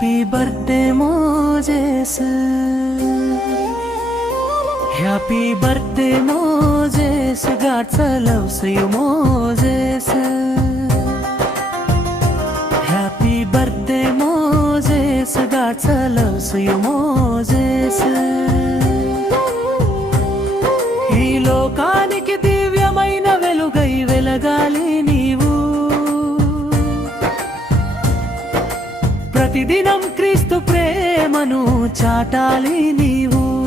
Happy birthday Moses happy birthday Moses God's loves you Moses happy birthday Moses God's loves you Moses ఈ లోకానికి చాటాలి నీవు.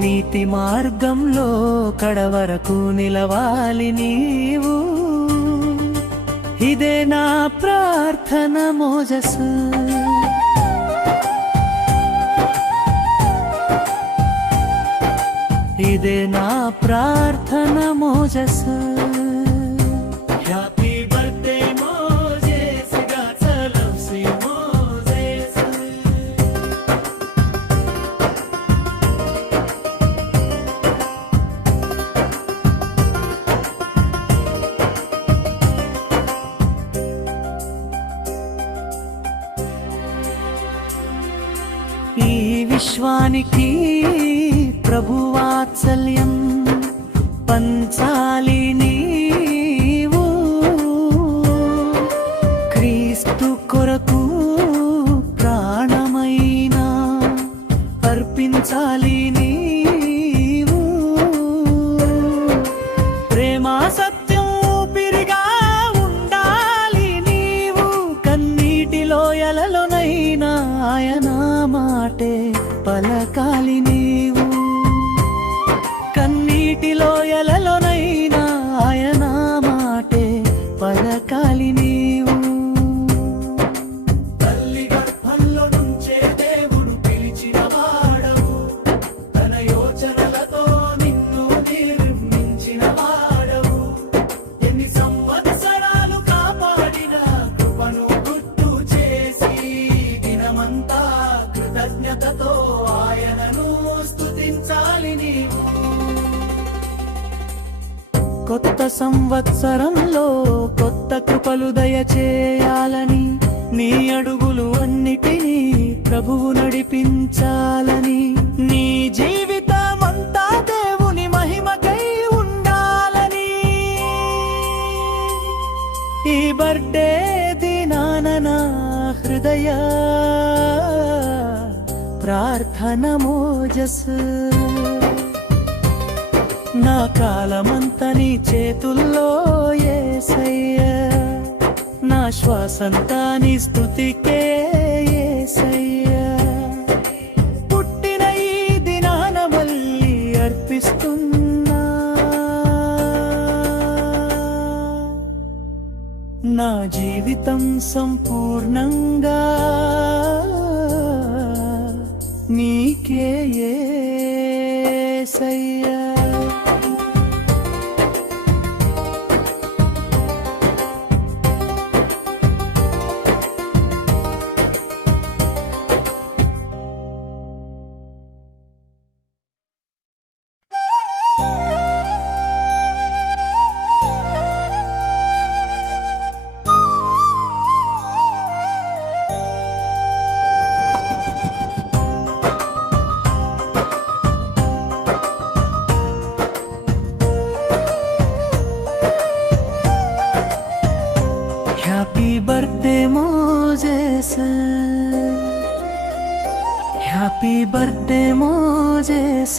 నీతి మార్గంలో కడవరకు నిలవాలి నీవు. ఇదే నా ప్రార్థన మోజసు. ఇదే నా ప్రార్థన మోజసు. విశ్వానికి ప్రభువాత్సల్యం పంచాలిని దినమంతా కృతజ్ఞతతో ఆయనను స్థుతించాలి నీవు. కొత్త సంవత్సరంలో కొత్త కృపలు దయచేయాలని నీ అడుగులు అన్నిటినీ ప్రభువు నడిపించాలని నీ జీవితమంతా దేవుని మహిమకై ఉండాలని. ఈ బర్త్డే హృదయ ప్రార్థన మోజస్. నా కాలమంతా నీ చేతుల్లో ఏసయ్య. నా శ్వాసంతా నీ స్థుతికే జీవితం సంపూర్ణంగా నీకే సయ్యా. Moses happy birthday Moses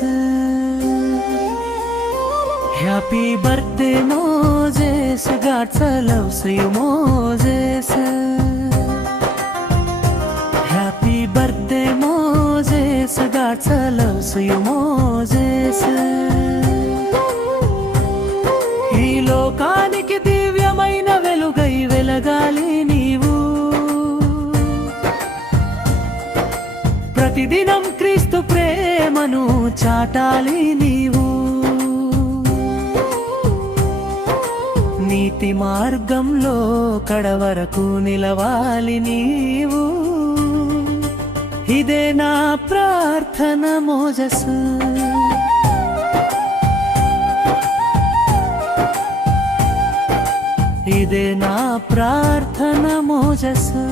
happy birthday Moses God's loves you Moses happy birthday Moses God's loves you Moses ప్రతిదినం క్రీస్తు ప్రేమను చాటాలి నీవు. నీతి మార్గంలో కడవరకు నిలవాలి నీవు. ఇదే నా ప్రార్థన మోజసు. ఇదే నా ప్రార్థన మోజసు.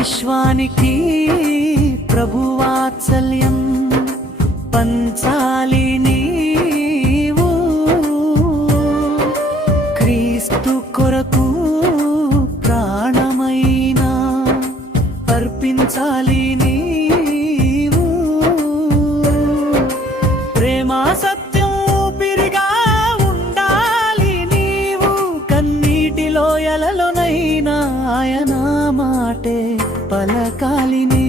విశ్వానికి ప్రభువాత్సల్యం పంచాలి నీవు. క్రీస్తు కొరకు ప్రాణమైన అర్పించాలి నీవు. ప్రేమా సత్యం ఊపిరిగా ఉండాలి నీవు. కన్నీటిలో ఎలలోనైనా ఆయన మాటే పలకాలిని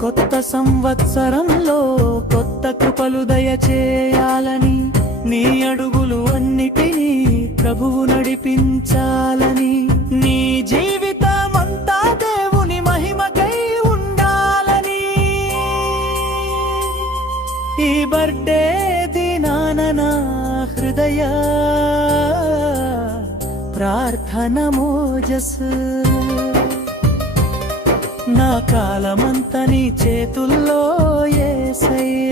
కొత్త సంవత్సరంలో కొత్త కృపలు దయచేయాలని నీ అడుగులు అన్నిటినీ ప్రభువు నడిపించాలని. నీ జీవితమంతా దేవుని మహిమకై ఉండాలని. ఈ బర్త్డే దినాన హృదయ ప్రార్థన మోజస్. చేతుల్లో ఏసయ్య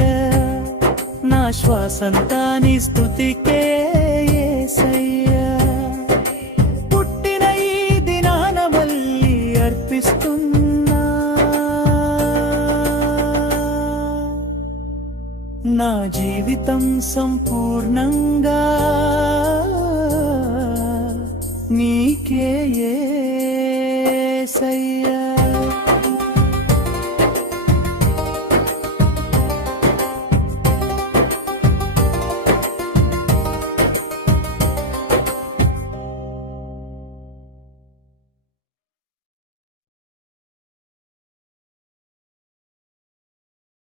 నా శ్వాసంతా నీ స్థుతికే ఏసయ్య. పుట్టిన ఈ దినాన మళ్ళీ అర్పిస్తున్నా. నా జీవితం సంపూర్ణంగా నీకే ఏ